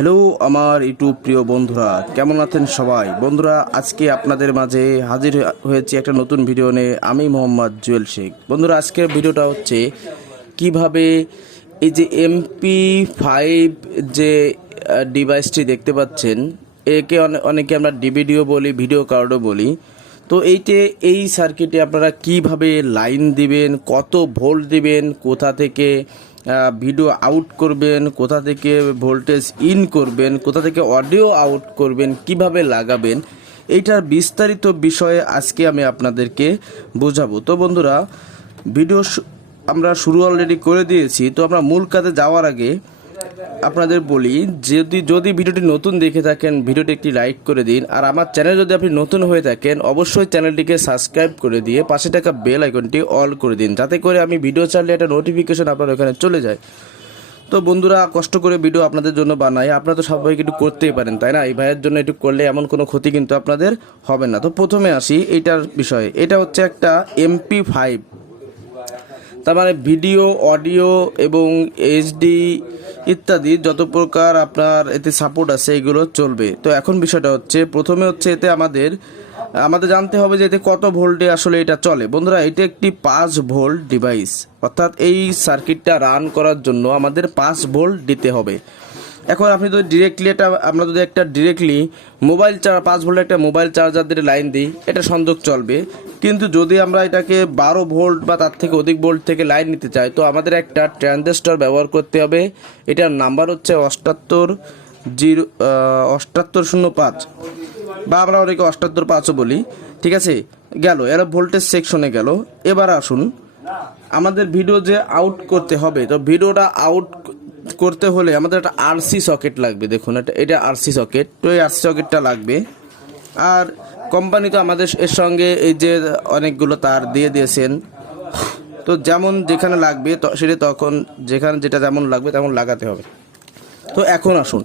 Hello আমার YouTube প্রিয় বন্ধুরা, কেমন আছেন সবাই? বন্ধুরা, আজকে আপনাদের মাঝে হাজির হয়েছি একটা নতুন ভিডিও নিয়ে। আমি মোহাম্মদ জুয়েল শেখ। বন্ধুরা, আজকের ভিডিওটা হচ্ছে কিভাবে এই যে MP5 যে ডিভাইসটি দেখতে পাচ্ছেন, একে অনেকে আমরা ডিভিডিও বলি, ভিডিও কার্ডও বলি। তো এই সার্কিটে আপনারা কিভাবে লাইন দিবেন, কত ভোল্ট দিবেন, কোথা থেকে ভিডিও আউট করবেন, কোথা থেকে ভোল্টেজ ইন করবেন, কোথা থেকে অডিও আউট করবেন, কিভাবে লাগাবেন, এইটার বিস্তারিত বিষয়ে আজকে আমি আপনাদেরকে বোঝাবো। তো বন্ধুরা, ভিডিও আমরা শুরু অলরেডি করে দিয়েছি। তো আমরা মূল কাজে যাওয়ার আগে আপনাদের বলি, যদি ভিডিওটি নতুন দেখে থাকেন, ভিডিওটি একটি লাইক করে দিন। আর আমার চ্যানেল যদি আপনি নতুন হয়ে থাকেন, অবশ্যই চ্যানেলটিকে সাবস্ক্রাইব করে দিয়ে পাশে থাকা বেল আইকনটি অল করে দিন, যাতে করে আমি ভিডিও ছাড়লে একটা নোটিফিকেশন আপনার ওখানে চলে যায়। তো বন্ধুরা, কষ্ট করে ভিডিও আপনাদের জন্য বানাই, আপনারা তো সবাইকে একটু করতেই পারেন, তাই না? এই ভাইয়ের জন্য একটু করলে এমন কোনো ক্ষতি কিন্তু আপনাদের হবে না। তো প্রথমে আসি এইটার বিষয়ে। এটা হচ্ছে একটা MP5, তার মানে ভিডিও, অডিও এবং এইচডি ইত্যাদি যত প্রকার আপনার এতে সাপোর্ট আছে এগুলো চলবে। তো এখন বিষয়টা হচ্ছে, প্রথমে হচ্ছে এতে আমাদের জানতে হবে যে এতে কত ভোল্টে আসলে এটা চলে। বন্ধুরা, এটা একটি 5 ভোল্ট ডিভাইস, অর্থাৎ এই সার্কিটটা রান করার জন্য আমাদের 5 ভোল্ট দিতে হবে। এখন আপনি যদি আমরা যদি একটা ডিরেক্টলি 5 ভোল্টের একটা মোবাইল চার্জার দিয়ে লাইন দিই, এটা সংযোগ চলবে। কিন্তু যদি আমরা এটাকে 12 ভোল্ট বা তার থেকে অধিক ভোল্ট থেকে লাইন নিতে চাই, তো আমাদের একটা ট্রানজিস্টর ব্যবহার করতে হবে। এটার নাম্বার হচ্ছে 8805, বা আমরা অনেকে 885ও বলি। ঠিক আছে, গেল এর ভোল্টেজ সেকশনে গেল। এবার আসুন, আমাদের ভিডিও যে আউট করতে হবে, তো ভিডিওটা আউট করতে হলে আমাদের একটা আরসি সকেট লাগবে। দেখুন, এটা আরসি সকেট। তো এই আরসি সকেটটা লাগবে। আর কোম্পানি তো আমাদের এর সঙ্গে এই যে অনেকগুলো তার দিয়ে দিয়েছেন, তো যেমন যেখানে লাগবে সেটা তখন যেটা যেমন লাগবে তেমন লাগাতে হবে। তো এখন আসুন,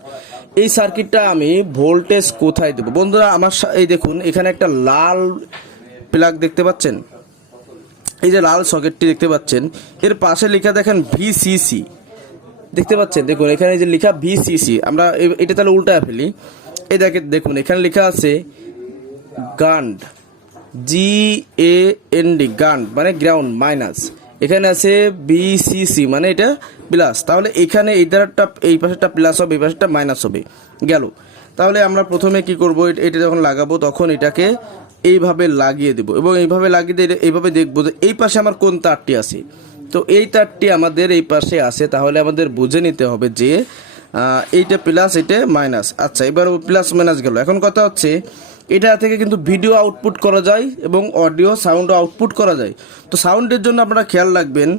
এই সার্কিটটা আমি ভোল্টেজ কোথায় দেবো? বন্ধুরা, এই দেখুন, এখানে একটা লাল প্লাগ দেখতে পাচ্ছেন, এই যে লাল সকেটটি দেখতে পাচ্ছেন, এর পাশে লেখা দেখেন VCC দেখতে পাচ্ছেন। দেখুন, এখানে যে লেখা VCC, আমরা এটা তাহলে উল্টা ফেলি। এই দেখুন, এখানে লেখা আছে গান্ড, GAND, গান্ড মানে গ্রাউন্ড মাইনাস। এখানে আছে VCC মানে এটা প্লাস। তাহলে এখানে এই পাশেরটা প্লাস হবে, এই পাশেরটা মাইনাস হবে। গেল। তাহলে আমরা প্রথমে কি করব, এটা যখন লাগাবো তখন এটাকে এইভাবে লাগিয়ে দেব, এবং এইভাবে লাগিয়ে দিয়ে এইভাবে দেখবো যে এই পাশে আমার কোন তারটি আছে। তো এই তারটি আমাদের এই পাশে আছে, তাহলে আমাদের বুঝে নিতে হবে যে এইটা প্লাস, এটা মাইনাস। আচ্ছা, এবার প্লাস মাইনাস গেল। এখন কথা হচ্ছে, এটা থেকে কিন্তু ভিডিও আউটপুট করা যায় এবং অডিও সাউন্ডও আউটপুট করা যায়। তো সাউন্ডের জন্য আপনারা খেয়াল রাখবেন,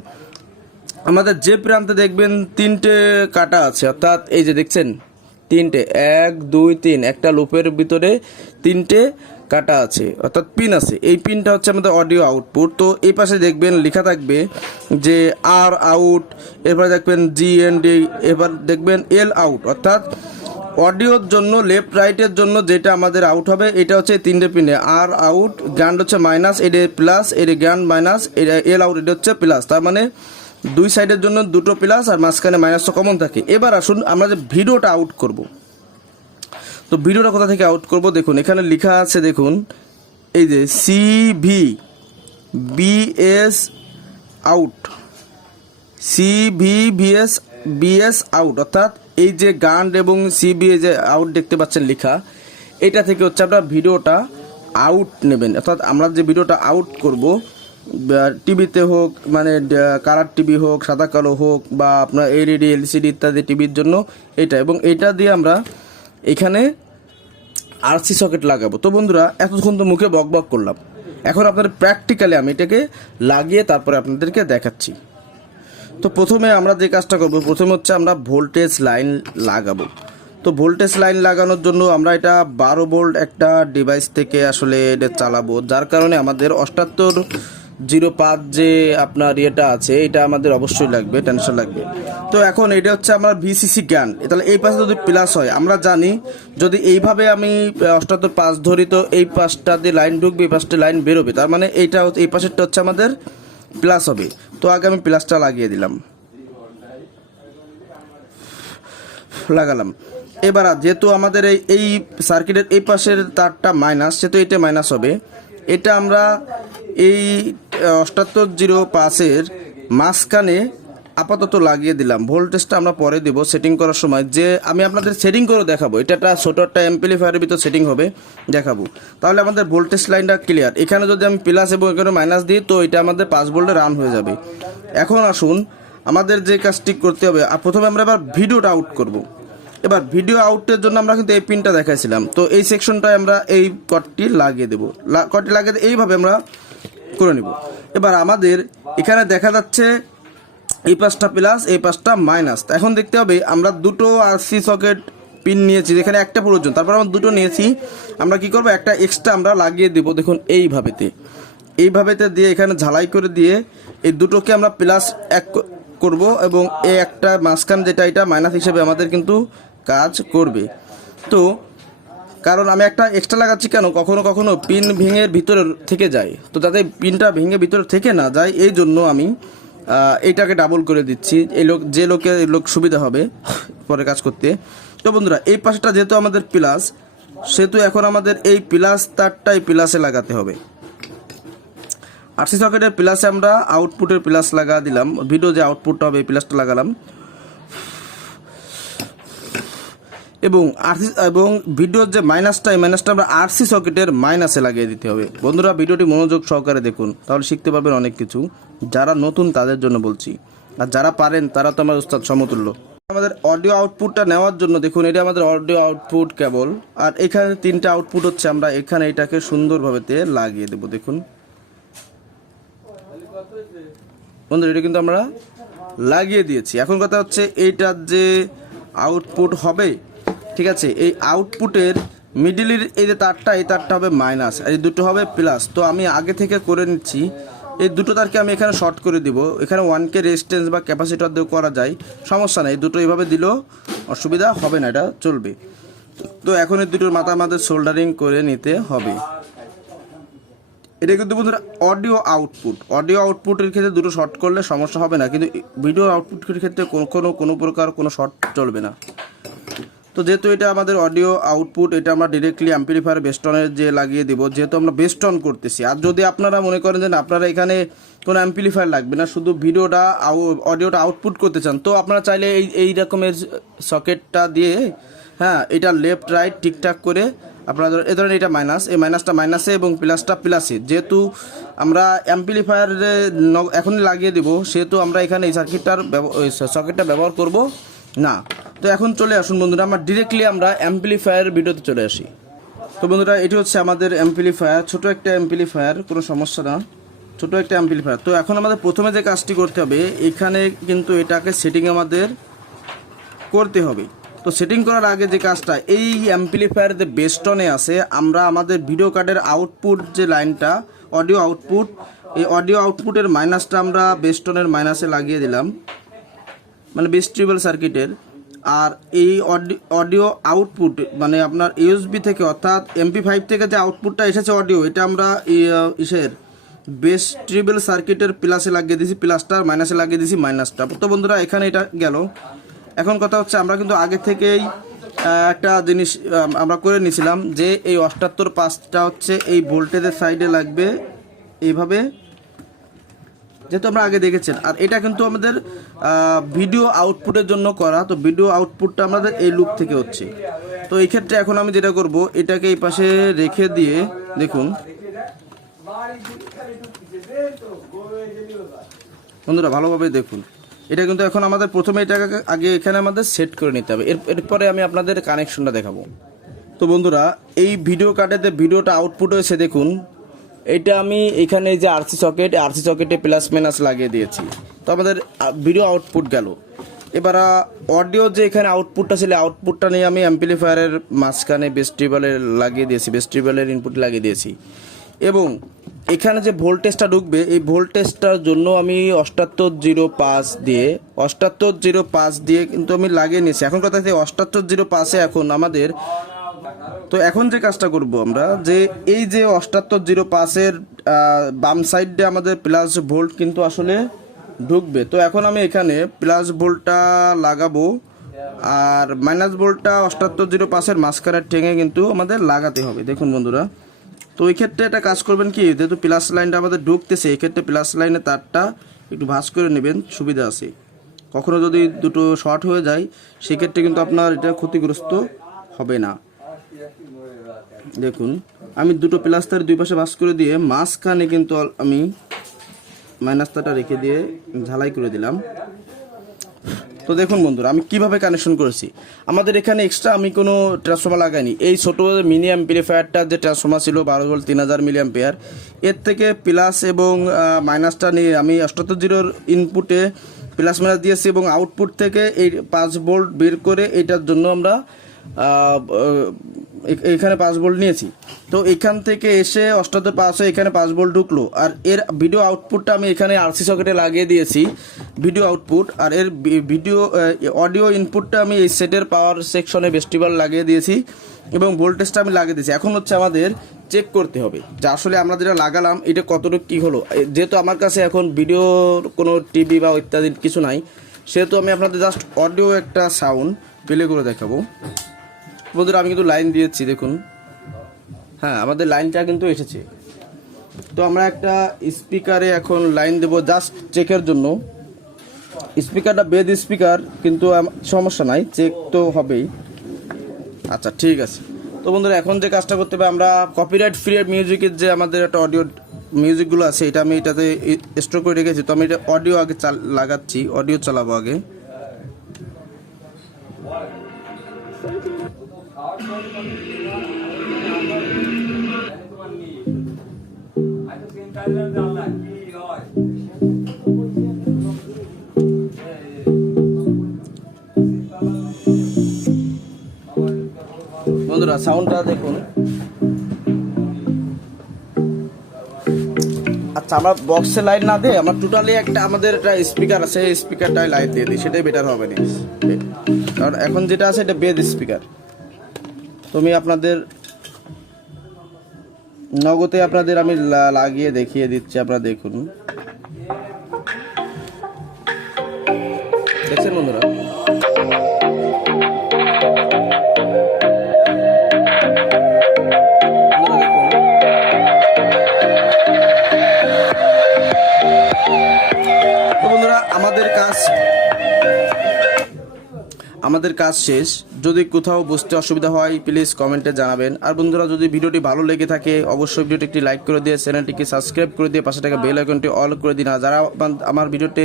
আমাদের যে প্রান্তে দেখবেন 3টে কাটা আছে, অর্থাৎ এই যে দেখছেন 3টে, 1 2 3, একটা লুপের ভিতরে 3টে কাটা আছে, অর্থাৎ পিন আছে। এই পিনটা হচ্ছে আমাদের অডিও আউটপুট। তো এই পাশে দেখবেন লেখা থাকবে যে আর আউট, এরপরে দেখবেন GND, এবার দেখবেন L আউট, অর্থাৎ অডিওর জন্য লেফট রাইটের জন্য যেটা আমাদের আউট হবে, এটা হচ্ছে 3টে পিনে। আর আউট, গ্রাউন্ড হচ্ছে মাইনাস, এটা প্লাস, এটা গ্রাউন্ড মাইনাস, এটা L আউট, এটা হচ্ছে প্লাস। তার মানে দুই সাইডের জন্য দুটো প্লাস আর মাঝখানে মাইনাসটা কমন থাকে। এবার আসুন, আমরা যে ভিডিওটা আউট করব, তো ভিডিওটা কোথা থেকে আউট করব? দেখুন, এখানে লেখা আছে, দেখুন এই যে CVBS আউট, CVBS আউট, অর্থাৎ এই যে গান এবং CB যে আউট দেখতে পাচ্ছেন লেখা, এটা থেকে হচ্ছে আপনার ভিডিওটা আউট নেবেন। অর্থাৎ আমরা যে ভিডিওটা আউট করব, টিভিতে হোক, মানে কালার টিভি হোক, সাদা কালো হোক, বা আপনার LED LCD ইত্যাদি টিভির জন্য এটা, এবং এটা দিয়ে আমরা এখানে আরসি সকেট লাগাবো। তো বন্ধুরা, এতক্ষণ তো মুখে বক করলাম, এখন আপনাদের প্র্যাকটিক্যালি আমি এটাকে লাগিয়ে তারপরে আপনাদেরকে দেখাচ্ছি। তো প্রথমে আমরা যে কাজটা করব, প্রথমে হচ্ছে আমরা ভোল্টেজ লাইন লাগাবো। তো ভোল্টেজ লাইন লাগানোর জন্য আমরা এটা 12 ভোল্ট একটা ডিভাইস থেকে আসলে এটা চালাবো, যার কারণে আমাদের 7805 যে আপনার ইয়েটা আছে, এটা আমাদের অবশ্যই লাগবে, টেনশন লাগবে। তো এখন এটা হচ্ছে আমার VCC জ্ঞান। তাহলে এই পাশে যদি প্লাস হয়, আমরা জানি যদি এইভাবে আমি 7805 ধরি, তো এই পাশটা দিয়ে লাইন ঢুকবে, এই পাশটা লাইন বেরোবে, তার মানে এইটা এই পাশেরটা হচ্ছে আমাদের প্লাস হবে। তো আগে আমি প্লাসটা লাগিয়ে দিলাম, লাগালাম। এবার যেহেতু আমাদের এই সার্কিটের এই পাশের তারটা মাইনাস, সেহেতু এটা মাইনাস হবে। এটা আমরা এই 7805-এর মাঝখানে আপাতত লাগিয়ে দিলাম। ভোল্টেজটা আমরা পরে দেবো সেটিং করার সময়, যে আমি আপনাদের সেটিং করে দেখাবো। এটা একটা ছোটো একটা অ্যাম্পলিফায়ারের ভিতর সেটিং হবে, দেখাবো। তাহলে আমাদের ভোল্টেজ লাইনটা ক্লিয়ার। এখানে যদি আমি প্লাস এবং এখানে মাইনাস দিই তো এটা আমাদের 5 ভোল্টে রান হয়ে যাবে। এখন আসুন আমাদের যে কাজটি করতে হবে, প্রথমে আমরা এবার ভিডিওটা আউট করব। এবার ভিডিও আউটের জন্য আমরা কিন্তু এই পিনটা দেখাইছিলাম, তো এই সেকশনটায় আমরা এই কর্ডটি লাগিয়ে দেবো। কর্ডটি লাগিয়ে এইভাবে আমরা করে নিব। এবার আমাদের এখানে দেখা যাচ্ছে এই পাশটা প্লাস, এই পাশটা মাইনাস। এখন দেখতে হবে আমরা দুটো আরসি সকেট পিন নিয়েছি, যেখানে একটা প্রয়োজন, তারপর আমরা দুটো নিয়েছি। আমরা কি করব, একটা এক্সট্রা আমরা লাগিয়ে দেব। দেখুন এইভাবেতে দিয়ে এখানে ঝালাই করে দিয়ে এই দুটোকে আমরা প্লাস এক করব, এবং এই একটা মাঝখান যেটা এটা মাইনাস হিসেবে আমাদের কিন্তু কাজ করবে। তো কারণ আমি একটা এক্সট্রা লাগাচ্ছি কেন, কখনো কখনো পিন ভেঙে ভিতরে থেকে যায়, তো যাতে পিনটা ভেঙে ভিতরে থেকে না যায় এই জন্য আমি এইটাকে ডাবল করে দিচ্ছি। যে লোক সুবিধা হবে পরে কাজ করতে। তো বন্ধুরা এই পাশটা যেহেতু আমাদের প্লাস, সেহেতু এখন আমাদের এই প্লাস তারটাই প্লাসে লাগাতে হবে। আরসি সকেটের প্লাসে আমরা আউটপুটের প্লাস লাগা দিলাম, ভিডিও যে আউটপুটটা হবে এই প্লাসটা লাগালাম, এবং ভিডিওর যে মাইনাসটা, এই মাইনাসটা আমরা আরসি সকেটের মাইনাসে লাগিয়ে দিতে হবে। বন্ধুরা ভিডিওটি মনোযোগ সহকারে দেখুন, তাহলে শিখতে পারবেন অনেক কিছু। যারা নতুন তাদের জন্য বলছি, আর যারা পারেন তারা তো আমার উস্তাদ সমতুল্য। আমাদের অডিও আউটপুটটা নেওয়ার জন্য দেখুন, এটা আমাদের অডিও আউটপুট কেবল, আর এখানে 3টা আউটপুট হচ্ছে। আমরা এখানে এটাকে সুন্দরভাবে লাগিয়ে দেবো। দেখুন বন্ধুরা এটা কিন্তু আমরা লাগিয়ে দিয়েছি। এখন কথা হচ্ছে এইটার যে আউটপুট হবে, ঠিক আছে, এই আউটপুটের মিডিলের এই যে তারটা, এই তারটা হবে মাইনাস, আর এই দুটো হবে প্লাস। তো আমি আগে থেকে করে নিচ্ছি, এই দুটো তারকে আমি এখানে শর্ট করে দিব। এখানে 1K রেজিস্ট্যান্স বা ক্যাপাসিটর দিয়েও করা যায়, সমস্যা নেই। দুটো এইভাবে দিলেও অসুবিধা হবে না, এটা চলবে। তো এখন এই দুটোর মাথা আমাদের সোল্ডারিং করে নিতে হবে। এটা কিন্তু বন্ধুরা অডিও আউটপুটের ক্ষেত্রে দুটো শর্ট করলে সমস্যা হবে না, কিন্তু ভিডিও আউটপুটের ক্ষেত্রে কোনো প্রকার কোনো শর্ট চলবে না। তো যেহেতু এটা আমাদের অডিও আউটপুট, এটা আমরা ডিরেক্টলি অ্যাম্পলিফায়ার বেস্টনের যে লাগিয়ে দেব, যেহেতু আমরা বেস্টন করতেছি। আর যদি আপনারা মনে করেন যে আপনারা এখানে কোনো অ্যাম্পলিফায়ার লাগবে না, শুধু অডিওটা আউটপুট করতে চান, তো আপনারা চাইলে এই রকমের সকেটটা দিয়ে, হ্যাঁ, এটা লেফট রাইট ঠিকঠাক করে আপনারা এই ধরেন এটা মাইনাস, এই মাইনাসটা মাইনাসে এবং প্লাসটা প্লাসে। যেহেতু আমরা অ্যাম্পলিফায়ারে এখনই লাগিয়ে দেবো, সেহেতু আমরা এখানে এই সকেটটা ব্যবহার করব না। তো এখন চলে আসুন বন্ধুরা, আমরা অ্যাম্পলিফায়ার ভিডিওতে চলে আসি। তো বন্ধুরা এটি হচ্ছে আমাদের অ্যাম্পলিফায়ার, ছোট একটা অ্যাম্পলিফায়ার, কোনো সমস্যা না, ছোট একটা অ্যাম্পলিফায়ার। তো এখন আমাদের প্রথমে যে কাজটি করতে হবে, এখানে কিন্তু এটাকে সেটিং আমাদের করতে হবে। তো সেটিং করার আগে যে কাজটা, এই অ্যাম্পলিফায়ার যে বেস্টনে আছে, আমরা আমাদের ভিডিও কার্ডের আউটপুট যে লাইনটা অডিও আউটপুট, এই অডিও আউটপুটের মাইনাসটা আমরা বেস্টনের মাইনাসে লাগিয়ে দিলাম, মানে ভেস্টিবল সার্কিটের। আর এই অডিও আউটপুট মানে আপনার ইউএসবি থেকে, অর্থাৎ MP5 থেকে যে আউটপুটটা এসেছে অডিও, এটা আমরা ভেস্টিবল সার্কিটের প্লাসে লাগিয়ে দিয়েছি প্লাসটা, মাইনাসে লাগিয়ে দিয়েছি মাইনাসটা। তো বন্ধুরা এখানে এটা গেল। এখন কথা হচ্ছে আমরা কিন্তু আগে থেকেই একটা জিনিস আমরা করে নিয়েছিলাম, যে এই 78/5টা হচ্ছে এই ভোল্টেজের সাইডে লাগবে এইভাবে, যেহেতু আমরা আগে দেখেছেন। আর এটা কিন্তু আমাদের ভিডিও আউটপুটের জন্য করা, তো ভিডিও আউটপুটটা আমাদের এই লুপ থেকে হচ্ছে। তো এই ক্ষেত্রে এখন আমি যেটা করব, এটাকে এই পাশে রেখে দিয়ে দেখুন বন্ধুরা ভালোভাবে দেখুন, এটা কিন্তু এখন আমাদের প্রথমে এটাকে আগে এখানে আমাদের সেট করে নিতে হবে, এরপরে আমি আপনাদের কানেকশনটা দেখাবো। তো বন্ধুরা এই ভিডিও কার্ডেতে ভিডিওটা আউটপুট হয়েছে, দেখুন এটা আমি এখানে যে আরসি সকেটে প্লাস মাইনাস লাগিয়ে দিয়েছি। তো আমাদের ভিডিও আউটপুট গেল। এবার অডিও যে এখানে আউটপুটটা ছিল, আউটপুটটা নিয়ে আমি অ্যাম্পলিফায়ারের মাঝখানে ভেস্টিবলের ইনপুট লাগিয়ে দিয়েছি। এবং এখানে যে ভোল্টেজটা ঢুকবে, এই ভোল্টেজটার জন্য আমি 7805 দিয়ে কিন্তু আমি লাগিয়ে নিয়েছি। এখন কথা হচ্ছে 7805-এ এখন আমাদের, তো এখন যে কাজটা করব আমরা, যে এই যে 7805-এর বাম সাইডে আমাদের প্লাস ভোল্ট কিন্তু আসলে ঢুকবে। তো এখন আমি এখানে প্লাস ভোল্টটা লাগাবো আর মাইনাস বোল্টটা 7805-এর মাঝখানের ঠেঙে কিন্তু আমাদের লাগাতে হবে। দেখুন বন্ধুরা, তো এই ক্ষেত্রে এটা কাজ করবেন কি, যেহেতু প্লাস লাইনটা আমাদের ঢুকতেছে, এই ক্ষেত্রে প্লাস লাইনে তারটা একটু ভাঁজ করে নেবেন, সুবিধা আছে। কখনো যদি দুটো শর্ট হয়ে যায় সেক্ষেত্রে কিন্তু আপনার এটা ক্ষতিগ্রস্ত হবে না। দেখুন আমি দুটো প্লাস তার দুই পাশে ভাঁজ করে দিয়ে মাঝখানে কিন্তু আমি মাইনাস তারটা রেখে দিয়ে ঝালাই করে দিলাম। তো দেখুন বন্ধুরা, আমি কিভাবে কানেকশন করেছি। আমাদের এখানে এক্সট্রা আমি কোনো ট্রান্সফর্মার লাগাইনি। এই ছোটো মিনি অ্যাম্পলিফায়ারটা যে ট্রান্সফর্মার ছিল 12 ভোল্ট 3000 মিলি অ্যাম্পিয়ার, এর থেকে প্লাস এবং মাইনাসটা নিয়ে আমি 78 ইনপুটে প্লাস মাইনাস দিয়েছি এবং আউটপুট থেকে এই 5 ভোল্ট বের করে এটার জন্য আমরা এখানে 5 ভোল্ট নিয়েছি। তো এখান থেকে এসে 7805 এখানে 5 ভোল্ট ঢুকলো, আর এর ভিডিও আউটপুটটা আমি এখানে আরসি সকেটে লাগিয়ে দিয়েছি ভিডিও আউটপুট, আর এর ভিডিও অডিও ইনপুটটা আমি এই সেটের পাওয়ার সেকশনে ভেস্টিবল লাগিয়ে দিয়েছি এবং ভোল্টেজটা আমি লাগিয়ে দিয়েছি। এখন হচ্ছে আমাদের চেক করতে হবে যে আসলে আমরা যেটা লাগালাম এটা কতটুকু কী হলো। যেহেতু আমার কাছে এখন ভিডিওর কোনো টিভি বা ইত্যাদি কিছু নাই, সেহেতু আমি আপনাদের জাস্ট অডিও একটা সাউন্ড প্লে করে দেখাবো। বন্ধুরা আমি কিন্তু লাইন দিয়েছি, দেখুন হ্যাঁ আমাদের লাইনটা কিন্তু এসেছে। তো আমরা একটা স্পিকারে এখন লাইন দেব জাস্ট চেকের জন্য। স্পিকারটা বেদ স্পিকার, কিন্তু সমস্যা নাই, চেক তো হবেই। আচ্ছা ঠিক আছে। তো বন্ধুরা এখন যে কাজটা করতে হবে, আমরা কপিরাইট ফ্রি মিউজিকের যে আমাদের একটা অডিও মিউজিকগুলো আছে এটা আমি এটাতে স্টোর করে রেখেছি। তো আমি এটা অডিও আগে লাগাচ্ছি, অডিও চালাবো আগে। বন্ধুরা সাউন্ডটা দেখুন। আচ্ছা আমরা বক্সে লাইন না দিয়ে আমরা টোটালি একটা আমাদের একটা স্পিকার আছে, এই স্পিকারটাই লাইন দিয়ে দিই, সেটাই বেটার হবে না। কারণ এখন যেটা আছে এটা বেদ স্পিকার। তুমি আপনাদের নগদে আপনাদের আমি লাগিয়ে দেখিয়ে দিচ্ছি, আপনারা দেখুন। দেখছেন বন্ধুরা, আমাদের কাজ শেষ। যদি কোথাও বুঝতে অসুবিধা হয় প্লিজ কমেন্টে জানাবেন। আর বন্ধুরা যদি ভিডিওটি ভালো লেগে থাকে অবশ্যই ভিডিওটি একটি লাইক করে দিয়ে চ্যানেলটিকে সাবস্ক্রাইব করে দিয়ে পাশে থাকা বেল আইকনটি অল করে দিন। আর যারা আমার ভিডিওতে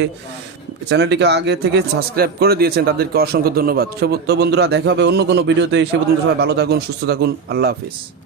চ্যানেলটিকে আগে থেকে সাবস্ক্রাইব করে দিয়েছেন তাদেরকে অসংখ্য ধন্যবাদ। তো বন্ধুরা দেখা হবে অন্য কোনো ভিডিওতে। সে পর্যন্ত সবাই ভালো থাকুন, সুস্থ থাকুন, আল্লাহ হাফিজ।